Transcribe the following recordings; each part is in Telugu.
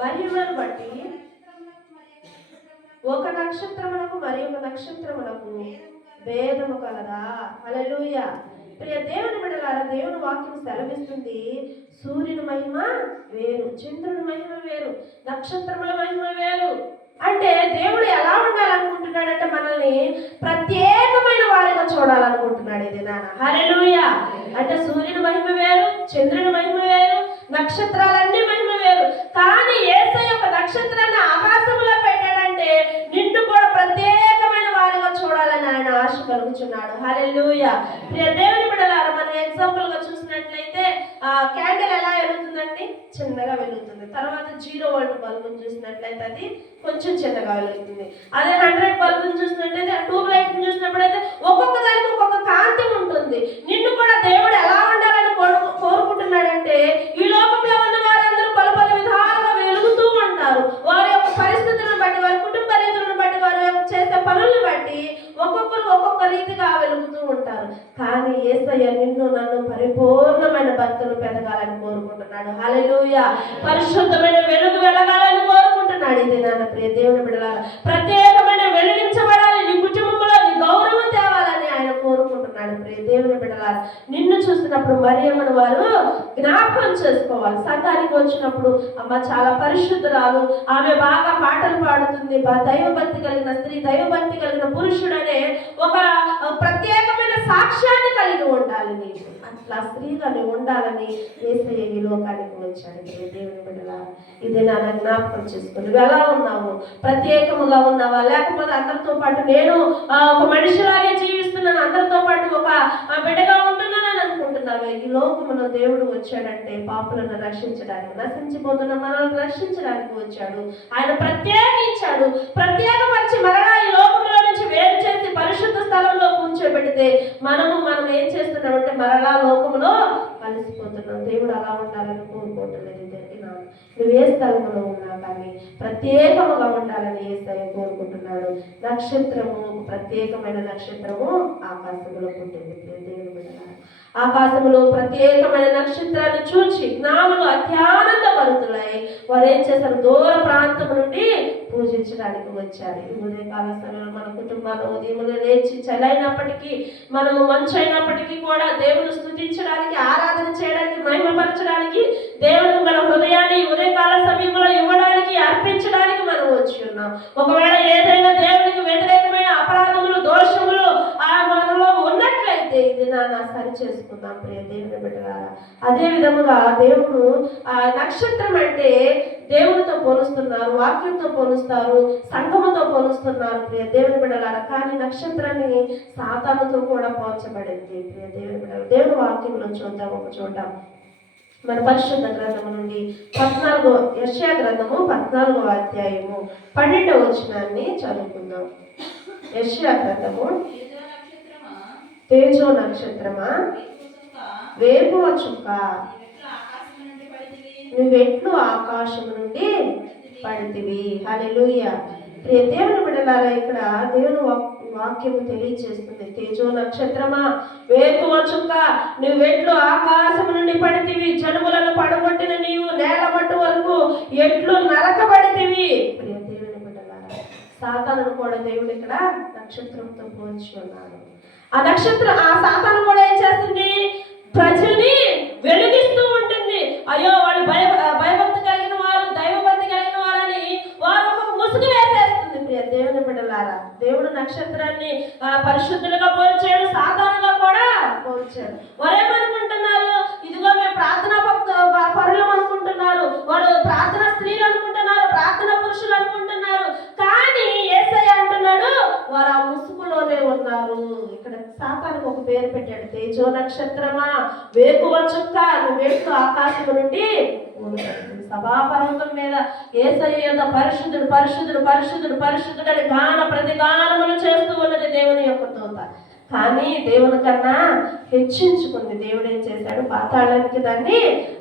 మహిమను బట్టి ఒక నక్షత్రమునకు మరి ఒక నక్షత్రమునకు భేదము కలదా? హల్లెలూయా. ప్రియ దేవుని బిడ్డలారా, దేవుని వాక్యం సెలవిస్తుంది, సూర్యుని మహిమ వేరు, చంద్రుని మహిమ వేరు, నక్షత్రముల మహిమ వేరు. అంటే దేవుడు ఎలా ఉండాలనుకుంటున్నాడంటే మనల్ని ప్రత్యేకమైన వారిగా చూడాలనుకుంటున్నాడు. ఇది నాన్న హల్లెలూయా. అంటే సూర్యుని మహిమ వేరు, చంద్రుని మహిమ వేరు, నక్షత్రాలన్నీ మహిమ వేరు. కానీ యేసయ్య ఒక నక్షత్రాన్ని ఆకాశంలో పెట్టాడంటే నిన్ను కూడా ప్రత్యేకమైన వారిగా చూడాలని ఆయన ఆశ కలుగుతున్నాడు. హల్లెలూయా. ప్రియ దేవుని బిడ్డలారా, మనం ఎగ్జాంపుల్ గా చూసినట్లయితే క్యాండిల్ ఎలా వెలుగుతుందండి? చిన్నగా వెలుగుతుంది. తర్వాత 0 వోల్ట్ బల్బును చూసినట్లయితే అది కొంచెం చిన్నగా వెలుగుతుంది. అదే 100 బల్బును చూసినట్లయితే, ట్యూబ్ లైట్ చూసినప్పుడైతే ఒక్కొక్క దానికి ఒక్కొక్క కాంతి ఉంటుంది. నిన్ను కూడా దేవుడు ఎలా ఉండాలని కోరుకుంటున్నాడంటే, ఈ లోకంలో ఉన్న వారందరూ పలు పలు విధాలుగా వెలుగుతూ ఉంటారు. వారి యొక్క పరిస్థితులను బట్టి, వారి కుటుంబ రీతులను బట్టి, వారు చేసే పనులను బట్టి ఒక్కొక్కరు ఒక్కొక్క రీతిగా వెలుగుతూ ఉంటారు. కానీ యేసయ్య నిన్ను నన్ను పరిపూర్ణమైన భక్తులు పెరగాలని కోరుకుంటున్నాడు. హల్లెలూయా. పరిశుద్ధమైన వెలుగు వెలగాలని కోరుకుంటున్నాడు. ఇది నాన్న ప్రియ దేవుని బిడ్డలారా, ప్రత్యేకమైన వెలిగించబడాలి, నీ కుటుంబంలో నీ గౌరవం తేవాలని ఆయన కోరుకుంటున్నాడు. ప్రియ దేవుని బిడ్డలారా, నిన్ను చూసినప్పుడు మరియమ్మను వారు జ్ఞాపకం చేసుకోవాలి. సంఘానికి వచ్చినప్పుడు అమ్మ చాలా పరిశుద్ధురాలు, ఆమె బాగా పాటలు పాడుతుంది, దైవభక్తి కలిగిన స్త్రీ, దైవభక్తి కలిగిన పురుషుడు అనే ఒక ప్రత్యేకమైన సాక్ష్యాన్ని కలిగి ఉండాలి. నీకు అట్లా స్త్రీగా నువ్వు ఉండాలని యేసయ్య ఈ లోకానికి వచ్చాడు. దేవుని బిడ్డలారా, ఇది నా జ్ఞాపకం చేసుకుని నువ్వు ఎలా ఉన్నావు? ప్రత్యేకముగా ఉన్నావా? లేకపోతే అందరితో పాటు నేను ఒక మనిషిలాగే జీవిస్తున్నాను, అందరితో పాటు ఒక బిడ్డగా ఉంటున్నానని అనుకుంటున్నావే? ఈ లోకములో దేవుడు వచ్చాడంటే పాపులను రక్షించడానికి, నశించిపోతున్న మనల్ని రక్షించడానికి వచ్చాడు. ఆయన ప్రత్యేకించాడు, ప్రత్యేకపరిచి మరలా ఈ లోకంలో నుంచి వేరు చేసి పరిశుద్ధ స్థలంలో కూర్చోబెడితే మనం ఏం చేస్తున్నామంటే మరలా లోకములో కలిసిపోతున్నాం. దేవుడు అలా ఉండాలని కోరుకోవట్లేదు. నువ్వు ఏ స్థలంలో ఉన్నా కానీ ప్రత్యేకముగా ఉండాలని యేసయ్య కోరుకుంటున్నాడు. నక్షత్రము, ప్రత్యేకమైన నక్షత్రము ఆకాశంలో పుట్టింది. దేవుని బిడ్డలారా, ఆకాశంలో ప్రత్యేకమైన నక్షత్రాన్ని చూచి జ్ఞానులు అత్యానంద భరితులై వారు ఏం చేశారు? దూర ప్రాంతం నుండి పూజించడానికి వచ్చారు. ఈ ఉదయకాల సమయంలో మన కుటుంబాల్లో ఉదయం లేచి చలైనప్పటికీ, మనము మంచు అయినప్పటికీ కూడా దేవుని స్తుతించడానికి, ఆరాధన చేయడానికి, మహిమపరచడానికి, దేవుని మన హృదయాన్ని ఉదయకాల సమయంలో ఇవ్వడానికి, అర్పించడానికి మనం వచ్చి ఉన్నాం. ఒకవేళ ఏదైనా దేవునికి వ్యతిరేకమైన అపరాధములు, దోషములు మనలో ఉన్నట్లయితే ఇది నా సరి చేసుకుందాం ప్రియ దేవుని బిడ్డలారా. అదే విధముగా దేవుడు నక్షత్రం అంటే దేవునితో పోలుస్తున్నారు, వాక్యంతో పోలుస్తారు, సంఘముతో పోలుస్తున్నారు ప్రియ దేవుని బిడ్డలారా. కానీ నక్షత్రాన్ని సాతానుతో కూడా పోల్చబడింది ప్రియ దేవుని బిడ్డలారా. దేవుని వాక్యంలో చూద్దాం. ఒక చోట మన పరిశుద్ధ గ్రంథము నుండి 14 యెషయా గ్రంథము 14వ అధ్యాయము 12వ వచనాన్ని చదువుకుందాం. యెషయా గ్రంథము, తేజో నక్షత్రమా, వేకువ చుక్క, నువ్వెట్లు ఆకాశము నుండి పడితివి. హల్లెలూయా. ప్రియ దేవుని బిడ్డలారా, ఇక్కడ దేవుని వాక్యము తెలియజేస్తుంది. తేజో నక్షత్రమా, వేకువ చుక్క, నువ్వెట్లు ఆకాశము నుండి పడితివి, జనములను పడగొట్టిన నీవు నేల మట్టు వరకు ఎట్లు నరకబడితివి. ప్రియ దేవుని బిడ్డలారా, సాతానును కూడా దేవుడు ఇక్కడ నక్షత్రంతో పోల్చి ఉన్నాడు. ఆ నక్షత్రం, ఆ సాతాను కూడా ఏం చేస్తుంది? ప్రజల్ని వెలిగిస్తూ ఉంటుంది. అయ్యో వాళ్ళు భయభక్తి కలిగిన వారు, దైవభక్తి కలిగిన వారని వారు ఒక ముసుగు వేసేస్తుంది. ప్రియ దేవుని బిడ్డలారా, దేవుడు నక్షత్రాన్ని పరిశుద్ధులుగా పోల్చాడు, సాధారణంగా కూడా పోల్చాడు. వారేమనుకుంటున్నారు? ఇదిగో మేము ప్రార్థనా పరులం అనుకుంటున్నారు, వారు ప్రార్థనా స్త్రీలు అనుకుంటున్నారు, ప్రార్థనా పురుషులు అనుకుంటున్నారు. కానీ యేసయ్య అంటున్నాడు వారు ఆ ముసుగులోనే ఉన్నారు. ఇక్కడ సాతానుకు ఒక పేరు పెట్టాడు, తేజో నక్షత్రమా, వేకువ చుక్క, నువ్వెట్లు ఆకాశం నుండి సభాపర్వతం మీద యేసయ్య పరిశుద్ధుడు పరిశుద్ధుడు పరిశుద్ధుడు పరిశుద్ధుడు అని గాన ప్రతిగానములు చేస్తూ ఉన్నది దేవుని యొక్క తోత. కానీ దేవుని కన్నా హెచ్చించుకుంది. దేవుడు ఏం చేశాడు? పాతాళానికి దాన్ని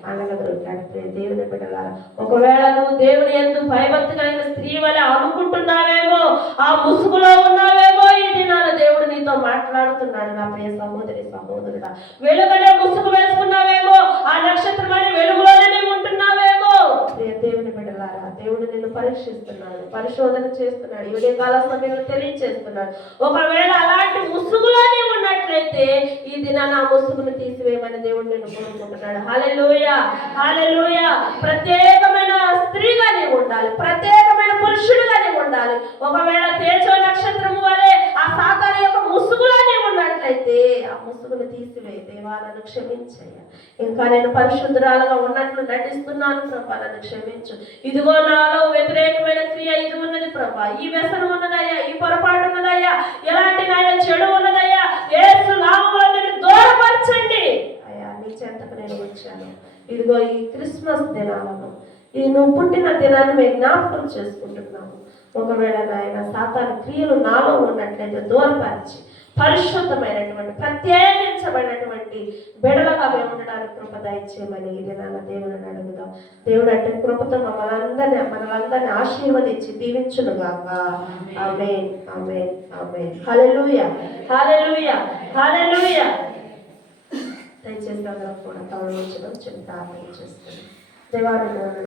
అనగదొరికాడు. దేవుని బిడ్డలారా, ఒకవేళ నువ్వు దేవుని యందు భయభక్తి కలిగిన స్త్రీ వల్ల అనుకుంటున్నావేమో, ఆ ముసుగులో ఉన్నావేమో, ఈ దినాన దేవుడు నీతో మాట్లాడుతున్నాడు. నా ప్రియ సహోదరి సహోదరుడా, వెలుగునే ముసుగు వేసుకున్నావేమో, ఆ నక్షత్రం అనే వెలుగులోనే నీవు ఉంటున్నావేమో. ప్రియ దేవుని బిడ్డలారా, దేవుడు నిన్ను పరీక్షిస్తున్నాడు, పరిశోధన చేస్తున్నాడు, ఈ కాల సమయంలో తెలియచేస్తున్నాడు. ఒకవేళ అలాంటి ముసుగులోనే ఉన్నట్లయితే ఈ దినాన ఆ ముసుగును తీసివేయమని దేవుడు నిన్ను కోరుకుంటున్నాడు. హల్లెలూయా, హల్లెలూయా. ప్రత్యేకమైన స్త్రీగా నీవు ఉండాలి, ప్రత్యేకమైన పురుషుడుగా నీవు ఉండాలి. ఒకవేళ తేజో నక్షత్రము వలె ఆ సాతాను యొక్క ముసుగులోనే ఉన్నట్లయితే ఆ ముసుగును తీసివేయి. దేవా నన్ను క్షమించయ్యా, ఇంకా నేను పరిశుద్ధురాలుగా ఉన్నట్లు నటిస్తున్నాను ప్రభా, నన్ను క్షమించు. ఇదిగో నాలో వ్యతిరేకమైన క్రియ ఇది ఉన్నది ప్రభా, ఈ వ్యసనం ఉన్నదయ్యా, ఈ పొరపాటు ఉన్నదయ్యా, ఎలాంటి నాయన చెడు ఉన్నదయ్యా, యేసు నామములో నిన్ను దూరపరచండి అయ్యా. నీ చెంతకు నేను వచ్చాను. ఇదిగో ఈ క్రిస్మస్ దినాలను, ఇది నువ్వు పుట్టిన దినాన్ని మేము జ్ఞాపకం చేసుకుంటున్నాము. ఒకవేళ నాయన సాతాను క్రియలు నాలో ఉన్నట్లయితే దూరపరిచి పరిశుద్ధమైనటువంటి ప్రత్యేకించబడినటువంటి బిడలగా మేము ఉండడానికి కృప దయచేయమని ఇది నాన్న దేవుడిని అడుగుదాం. దేవుడు అంటే కృపతో మనలందరినీ ఆశీర్వదించి దీవించునుగాక. ఆమేన్, ఆమేన్, ఆమేన్. హల్లెలూయా, హల్లెలూయా, హల్లెలూయా. దయచేసి అందరం కూడా తమ నుంచి ప్రార్థన చేస్తున్నాం. దేవాలయం